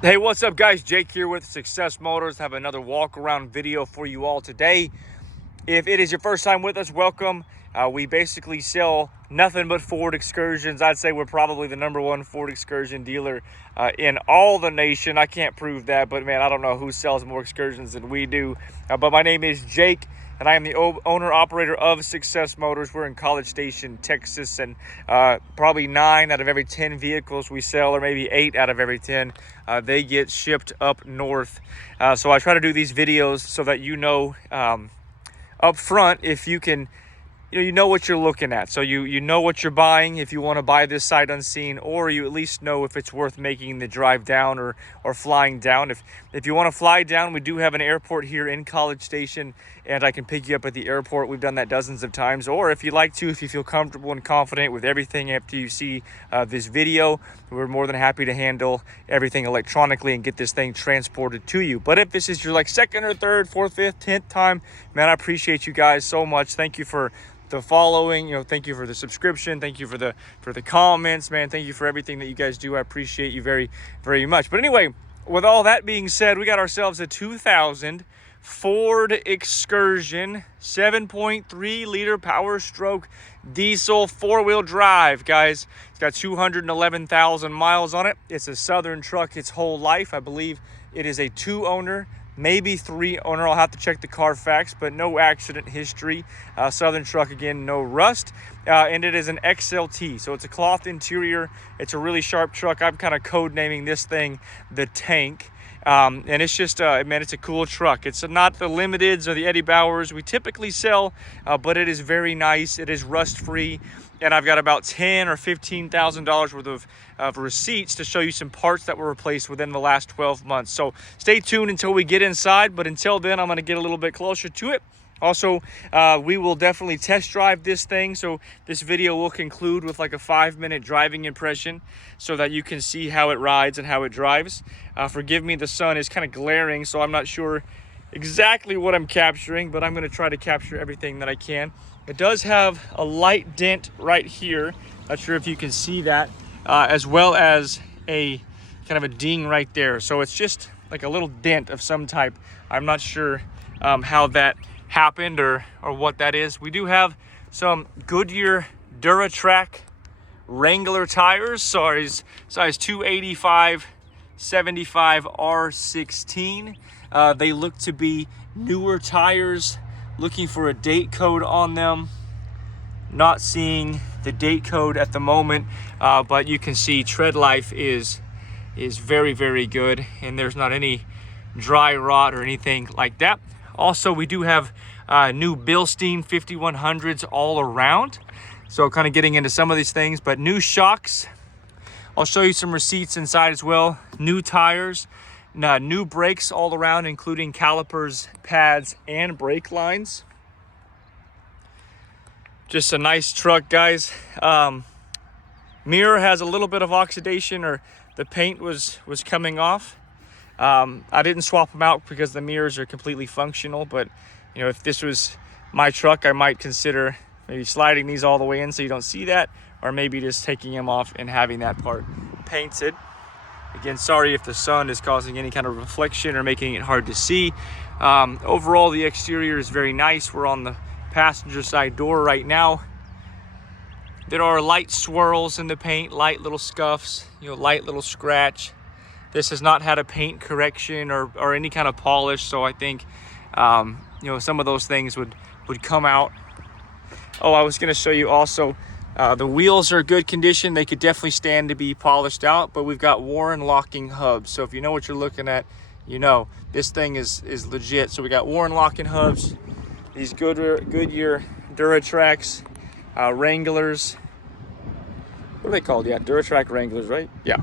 Hey, what's up guys? Jake here with Success Motors. Have another walk around video for you all today. If it is your first time with us, welcome. We basically sell nothing but Ford Excursions. I'd say we're probably the #1 Ford Excursion dealer in all the nation. I can't prove that, but man, I don't know who sells more Excursions than we do. But my name is Jake, and I am the owner-operator of Success Motors. We're in College Station, Texas, and probably 9 out of every 10 vehicles we sell, or maybe 8 out of every 10, they get shipped up north. So I try to do these videos so that you know up front if you can, you know what you're looking at. So you know what you're buying if you want to buy this sight unseen, or you at least know if it's worth making the drive down or flying down. If you want to fly down, we do have an airport here in College Station, and I can pick you up at the airport. We've done that dozens of times. Or if you like to, if you feel comfortable and confident with everything after you see this video, we're more than happy to handle everything electronically and get this thing transported to you. But if this is your second or third, fourth, fifth, 10th time, man, I appreciate you guys so much. Thank you for the following, thank you for the subscription, thank you for the comments, man. Thank you for everything that you guys do. I appreciate you very, very much. But anyway, with all that being said, we got ourselves a 2000 Ford Excursion 7.3 liter Powerstroke diesel 4-wheel drive, guys. It's got 211,000 miles on it. It's a Southern truck its whole life. I believe it is a 2-owner, maybe 3-owner. I'll have to check the Carfax, but no accident history. Southern truck, again, no rust. And it is an XLT, so it's a cloth interior. It's a really sharp truck. I'm kind of code naming this thing the Tank. And it's just, man, it's a cool truck. It's not the Limiteds or the Eddie Bauers we typically sell, but it is very nice. It is rust-free. And I've got about $10,000 or $15,000 worth of receipts to show you some parts that were replaced within the last 12 months. So stay tuned until we get inside. But until then, I'm going to get a little bit closer to it. Also, we will definitely test drive this thing. So this video will conclude with like a 5-minute driving impression so that you can see how it rides and how it drives. Forgive me, the sun is kind of glaring, so I'm not sure exactly what I'm capturing, but I'm going to try to capture everything that I can. It does have a light dent right here. Not sure if you can see that, as well as a kind of a ding right there. So it's just like a little dent of some type. I'm not sure how that happened or what that is. We do have some Goodyear Duratracs Wrangler tires, size 285 75 R16. They look to be newer tires. Looking for a date code on them. Not seeing the date code at the moment, but you can see tread life is very, very good, and there's not any dry rot or anything like that. Also, we do have new Bilstein 5100s all around. So kind of getting into some of these things, but new shocks. I'll show you some receipts inside as well. New tires, new brakes all around, including calipers, pads, and brake lines. Just a nice truck, guys. Mirror has a little bit of oxidation, or the paint was coming off. I didn't swap them out because the mirrors are completely functional, but if this was my truck, I might consider maybe sliding these all the way in so you don't see that, or maybe just taking them off and having that part painted. Again, sorry if the sun is causing any kind of reflection or making it hard to see. Overall, the exterior is very nice. We're on the passenger side door right now. There are light swirls in the paint, light little scuffs, light little scratch. This has not had a paint correction or any kind of polish, so I think some of those things would come out. Oh, I was going to show you also, the wheels are good condition. They could definitely stand to be polished out, but we've got Warren locking hubs. So if you know what you're looking at, this thing is legit. So we got Warren locking hubs, these Goodyear Duratracs Wranglers. What are they called? Yeah, Duratracs Wranglers, right? Yeah.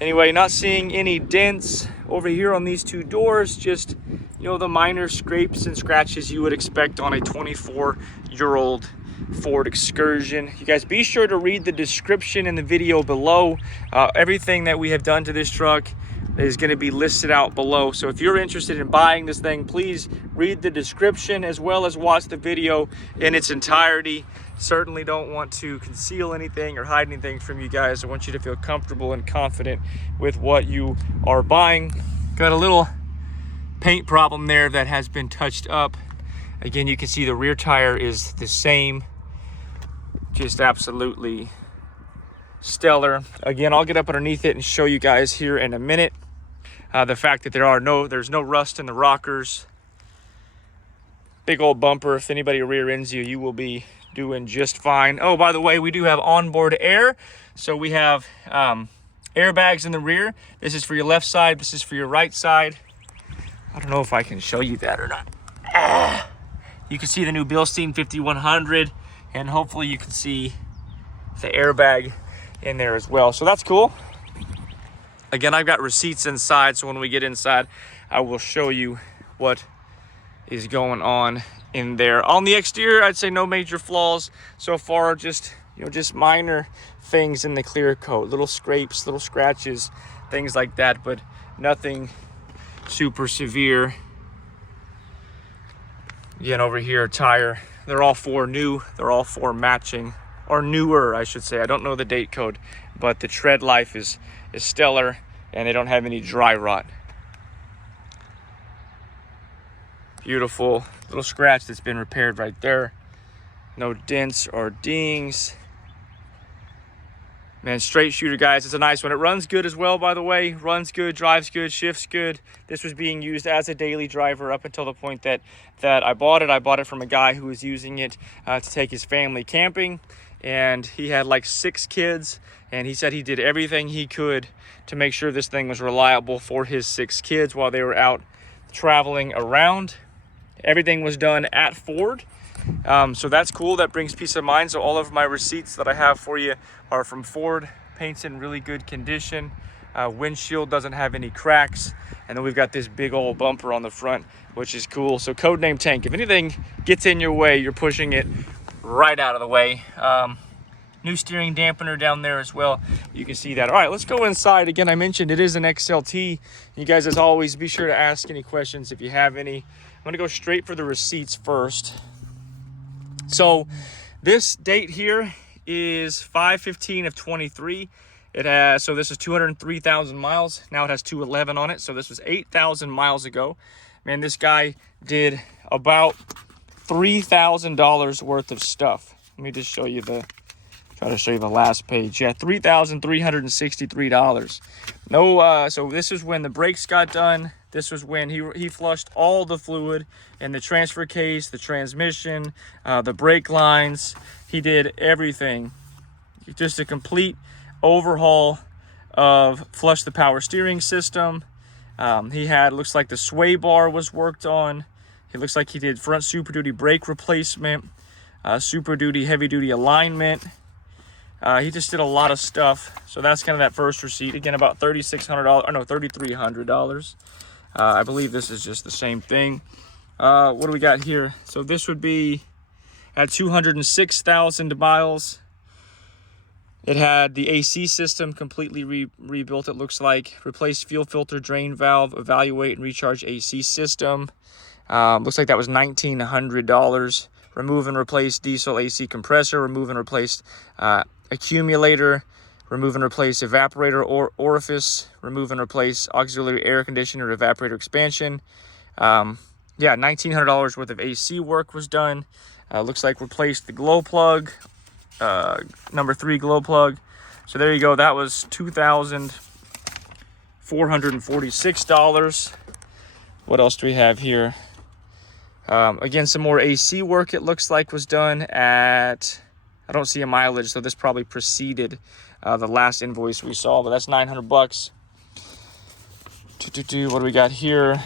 Anyway, not seeing any dents over here on these two doors, just the minor scrapes and scratches you would expect on a 24-year-old Ford Excursion. You guys be sure to read the description in the video below. Everything that we have done to this truck is going to be listed out below. So if you're interested in buying this thing, please read the description as well as watch the video in its entirety. Certainly don't want to conceal anything or hide anything from you guys. I want you to feel comfortable and confident with what you are buying. Got a little paint problem there that has been touched up. Again, you can see the rear tire is the same. Just absolutely stellar. Again, I'll get up underneath it and show you guys here in a minute. The fact that there's no rust in the rockers. Big old bumper. If anybody rear ends you, you will be doing just fine. Oh, by the way, we do have onboard air. So we have airbags in the rear. This is for your left side. This is for your right side. I don't know if I can show you that or not. You can see the new Bilstein 5100, and hopefully you can see the airbag in there as well. So that's cool. Again, I've got receipts inside, so when we get inside, I will show you what is going on in there. On the exterior, I'd say no major flaws so far, just minor things in the clear coat, little scrapes, little scratches, things like that, but nothing super severe. Again, over here, tire, they're all four new, they're all four matching, or newer, I should say. I don't know the date code, but the tread life is stellar, and they don't have any dry rot. Beautiful little scratch that's been repaired right there. No dents or dings. Man, straight shooter, guys. It's a nice one. It runs good as well, by the way. Runs good, drives good, shifts good. This was being used as a daily driver up until the point that I bought it. I bought it from a guy who was using it to take his family camping. And he had like 6 kids. And he said he did everything he could to make sure this thing was reliable for his 6 kids while they were out traveling around. Everything was done at Ford. So that's cool. That brings peace of mind. So all of my receipts that I have for you are from Ford. Paint's in really good condition. Windshield doesn't have any cracks. And then we've got this big old bumper on the front, which is cool. So codename Tank. If anything gets in your way, you're pushing it right out of the way. New steering dampener down there as well. You can see that. All right, let's go inside. Again, I mentioned it is an XLT. You guys, as always, be sure to ask any questions if you have any. I'm gonna go straight for the receipts first. So this date here is 5/15 of 23. It has, so this is 203,000 miles. Now it has 211 on it. So this was 8,000 miles ago. Man, this guy did about $3,000 worth of stuff. Let me just show you try to show you the last page. Yeah, $3,363. No, so this is when the brakes got done. This was when he flushed all the fluid in the transfer case, the transmission, the brake lines. He did everything. Just a complete overhaul of flush the power steering system. He had, looks like the sway bar was worked on. It looks like he did front Super Duty brake replacement, Super Duty heavy duty alignment. He just did a lot of stuff. So that's kind of that first receipt. Again, about $3,600, or no, $3,300. I believe this is just the same thing. What do we got here? So this would be at 206,000 miles. It had the AC system completely rebuilt, it looks like. Replaced fuel filter, drain valve, evaluate and recharge AC system. Looks like that was $1,900. Remove and replace diesel AC compressor. Remove and replace accumulator. Remove and replace evaporator or orifice. Remove and replace auxiliary air conditioner, evaporator expansion. Yeah, $1,900 worth of AC work was done. Looks like replaced the glow plug, number 3 glow plug. So there you go. That was $2,446. What else do we have here? Again, some more AC work, it looks like, was done at, I don't see a mileage, so this probably preceded the last invoice we saw, but that's $900. What do we got here?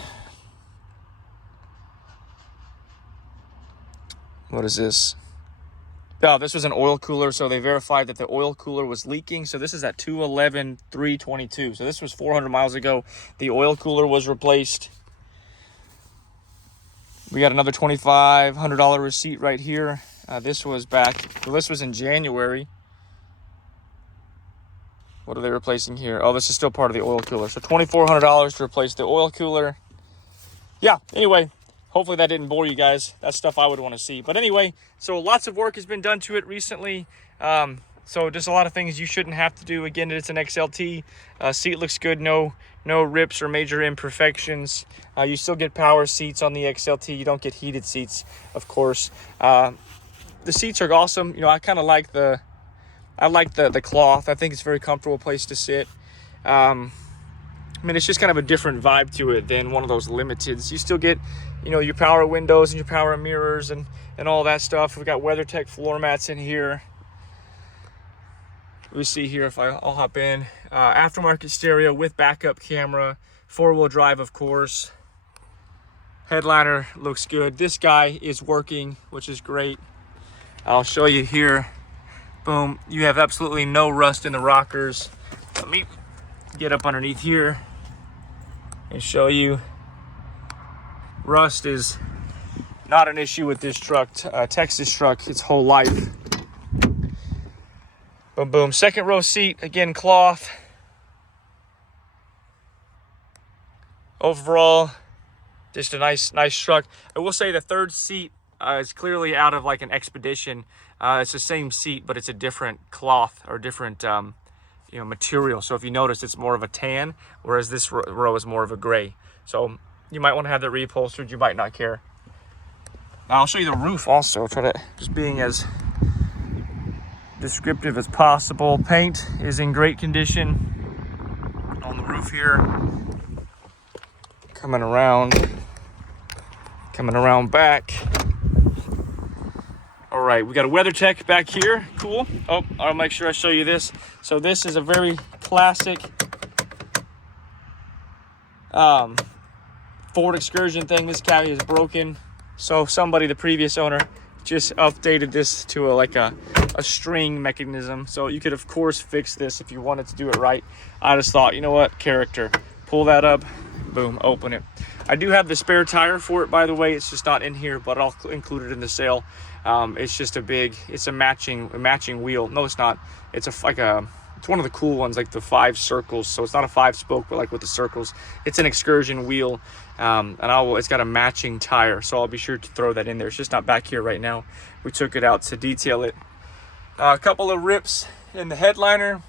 What is this? Oh, this was an oil cooler, so they verified that the oil cooler was leaking. So this is at 211,322. So this was 400 miles ago. The oil cooler was replaced. We got another $2,500 receipt right here. This was back, well, this was in January. What are they replacing here? Oh, this is still part of the oil cooler. So $2,400 to replace the oil cooler. Yeah, anyway, hopefully that didn't bore you guys. That's stuff I would want to see. But anyway, so lots of work has been done to it recently. So just a lot of things you shouldn't have to do. Again, it's an XLT. Seat looks good. No rips or major imperfections. You still get power seats on the XLT. You don't get heated seats, of course. The seats are awesome. You know, I kind of like the cloth. I think it's a very comfortable place to sit. I mean, it's just kind of a different vibe to it than one of those limiteds. You still get, you know, your power windows and your power mirrors and all that stuff. We've got WeatherTech floor mats in here. We see here, if I'll hop in, aftermarket stereo with backup camera, 4-wheel drive, of course. Headliner looks good. This guy is working, which is great. I'll show you here. Boom, you have absolutely no rust in the rockers. Let me get up underneath here and show you. Rust is not an issue with this truck. Texas truck its whole life. Boom, boom. Second row seat, again, cloth. Overall, just a nice truck. I will say the third seat is clearly out of like an Expedition. It's the same seat, but it's a different cloth or different material. So if you notice, it's more of a tan, whereas this row is more of a gray. So you might want to have that reupholstered. You might not care. Now I'll show you the roof also. Try to just being as descriptive as possible. Paint is in great condition on the roof here. Coming around back. All right, we got a WeatherTech back here. Cool. Oh, I'll make sure I show you this. So this is a very classic Ford Excursion thing. This cavity is broken. So somebody, the previous owner, just updated this to a string mechanism. So you could, of course, fix this if you wanted to do it right. I just thought, you know what, character. Pull that up, boom, open it. I do have the spare tire for it, by the way. It's just not in here, but I'll include it in the sale. It's just it's a matching wheel. No, it's not. It's it's one of the cool ones, like the 5 circles. So it's not a 5-spoke, but like with the circles. It's an Excursion wheel, and it's got a matching tire. So I'll be sure to throw that in there. It's just not back here right now. We took it out to detail it. A couple of rips in the headliner.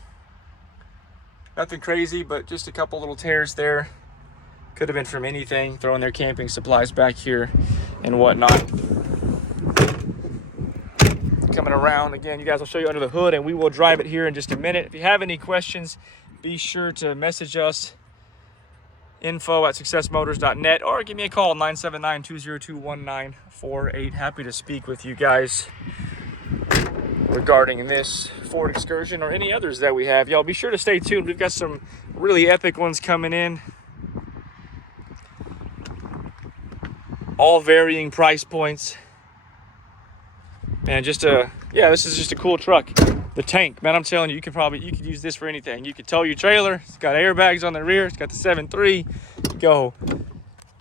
Nothing crazy, but just a couple little tears there. Could have been from anything. Throwing their camping supplies back here and whatnot. Coming around again, you guys, will show you under the hood and we will drive it here in just a minute. If you have any questions, be sure to message us, info@successmotors.net, or give me a call, 979-202-1948. Happy to speak with you guys regarding this Ford Excursion or any others that we have. Y'all be sure to stay tuned. We've got some really epic ones coming in, all varying price points. Man, this is just a cool truck. The tank, man, I'm telling you, you could use this for anything. You could tow your trailer. It's got airbags on the rear. It's got the 7.3. Go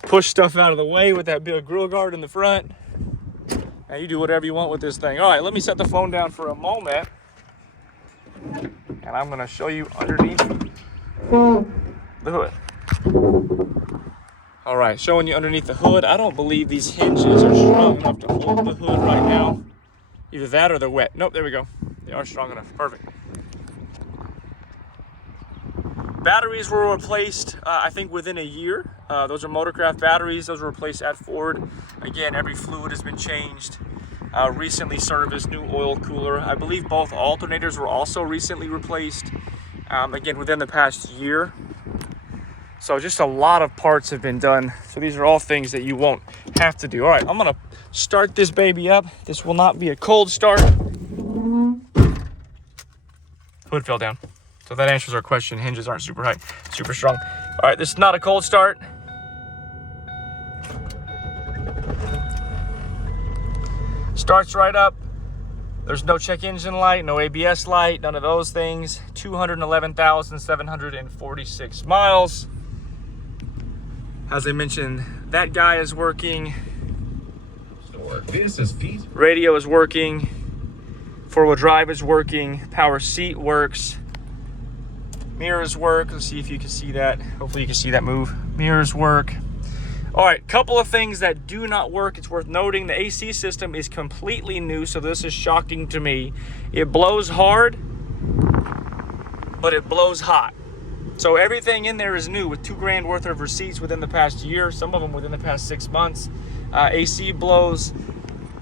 push stuff out of the way with that big grill guard in the front. Now you do whatever you want with this thing. All right, let me set the phone down for a moment, and I'm gonna show you underneath the hood. All right, showing you underneath the hood. I don't believe these hinges are strong enough to hold the hood right now. Either that or they're wet. Nope, there we go. They are strong enough. Perfect. Batteries were replaced, I think, within a year. Those are Motorcraft batteries. Those were replaced at Ford. Again, every fluid has been changed. Recently serviced, new oil cooler. I believe both alternators were also recently replaced, again, within the past year. So just a lot of parts have been done. So these are all things that you won't have to do. All right, I'm gonna start this baby up. This will not be a cold start. Hood fell down. So that answers our question. Hinges aren't super strong. All right, this is not a cold start. Starts right up. There's no check engine light, no ABS light, none of those things. 211,746 miles. As I mentioned, that guy is working. This is Pete. Radio is working. 4-wheel drive is working. Power seat works. Mirrors work. Let's see if you can see that. Hopefully you can see that move. Mirrors work. All right, couple of things that do not work. It's worth noting the AC system is completely new, so this is shocking to me. It blows hard, but it blows hot. So everything in there is new with $2,000 worth of receipts within the past year, some of them within the past 6 months. AC blows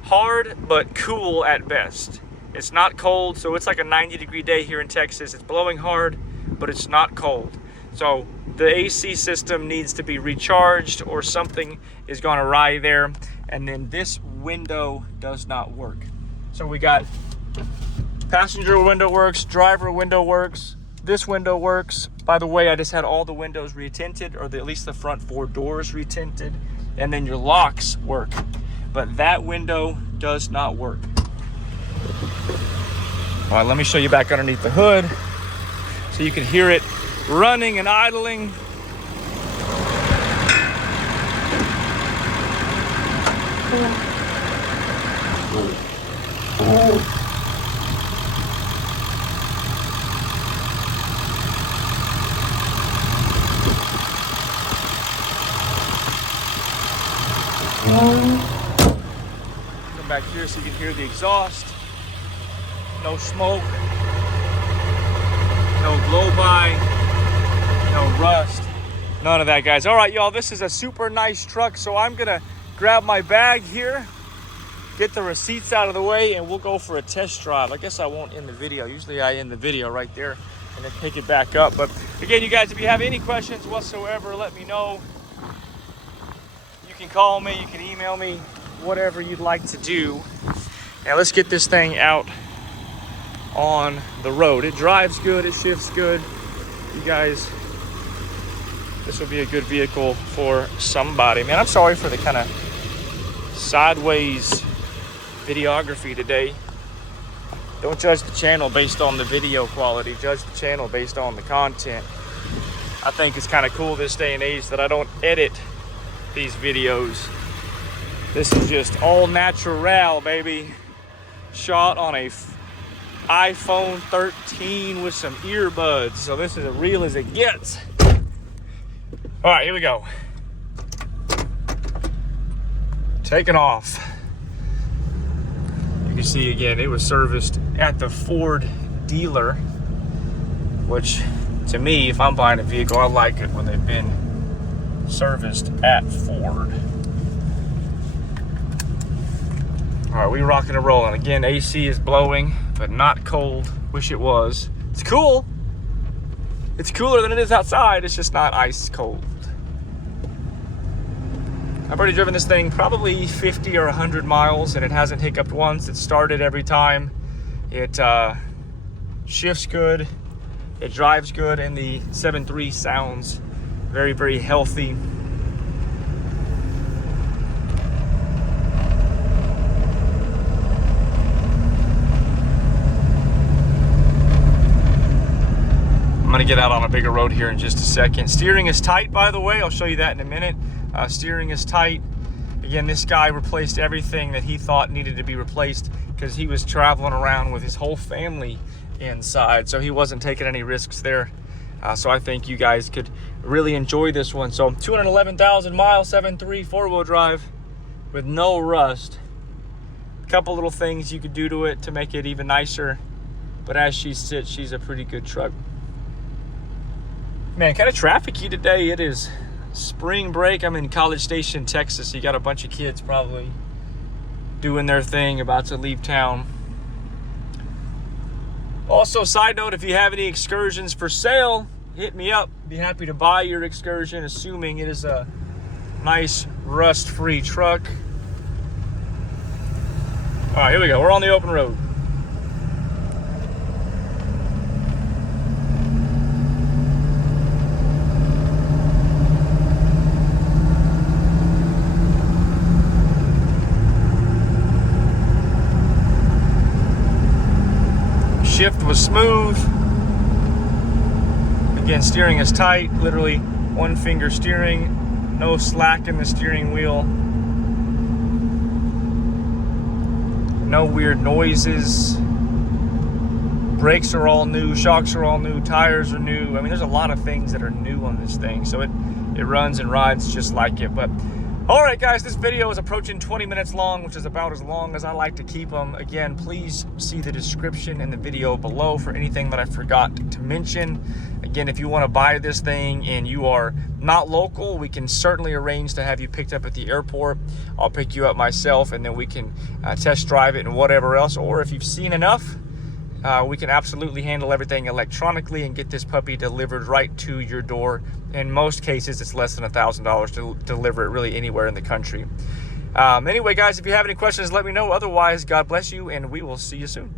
hard, but cool at best. It's not cold, so it's like a 90-degree day here in Texas. It's blowing hard, but it's not cold. So the AC system needs to be recharged or something is going awry there. And then this window does not work. So we got passenger window works, driver window works, this window works. By the way, I just had all the windows retinted, or at least the front 4 doors retinted, and then your locks work. But that window does not work. All right, let me show you back underneath the hood so you can hear it running and idling. Come back here so you can hear the exhaust. No smoke, no blow by, no rust, none of that, guys. All right, y'all, this is a super nice truck, so I'm gonna grab my bag here, get the receipts out of the way, and we'll go for a test drive. I guess I won't end the video. Usually I end the video right there and then pick it back up. But again, you guys, if you have any questions whatsoever, let me know. You can call me, you can email me, whatever you'd like to do. Now let's get this thing out on the road. It drives good, it shifts good. You guys, this will be a good vehicle for somebody. Man, I'm sorry for the kind of sideways videography today. Don't judge the channel based on the video quality, judge the channel based on the content. I think it's kind of cool this day and age that I don't edit these videos. This is just all natural, baby. Shot on a iPhone 13 with some earbuds. So this is as real as it gets. All right, here we go. Taking off. You can see again, it was serviced at the Ford dealer, which to me, if I'm buying a vehicle, I like it when they've been serviced at Ford. All right, we rocking and rolling. Again, AC is blowing, but not cold. Wish it was. It's cool. It's cooler than it is outside. It's just not ice cold. I've already driven this thing probably 50 or 100 miles, and it hasn't hiccuped once. It started every time. It shifts good. It drives good, and the 7.3 sounds very, very healthy. I'm gonna get out on a bigger road here in just a second. Steering is tight, by the way. I'll show you that in a minute. Steering is tight. Again, this guy replaced everything that he thought needed to be replaced because he was traveling around with his whole family inside, so he wasn't taking any risks there. So I think you guys could really enjoy this one. So 211,000 miles, 7.3 four-wheel drive with no rust. A couple little things you could do to it to make it even nicer, but as she sits, she's a pretty good truck. Man, kind of trafficy today. It is spring break. I'm in College Station, Texas. You got a bunch of kids probably doing their thing, about to leave town. Also, side note, if you have any Excursions for sale, hit me up. Be happy to buy your Excursion, assuming it is a nice rust-free truck. All right, here we go. We're on the open road. Shift was smooth. Again, steering is tight, literally one finger steering, no slack in the steering wheel, no weird noises. Brakes are all new, shocks are all new, tires are new. I mean, there's a lot of things that are new on this thing. So it runs and rides just like it. But all right, guys, this video is approaching 20 minutes long, which is about as long as I like to keep them. Again, please see the description in the video below for anything that I forgot to mention. Again, if you want to buy this thing and you are not local, we can certainly arrange to have you picked up at the airport. I'll pick you up myself, and then we can test drive it and whatever else. Or if you've seen enough, we can absolutely handle everything electronically and get this puppy delivered right to your door. In most cases, it's less than $1,000 to deliver it really anywhere in the country. Anyway, guys, if you have any questions, let me know. Otherwise, God bless you, and we will see you soon.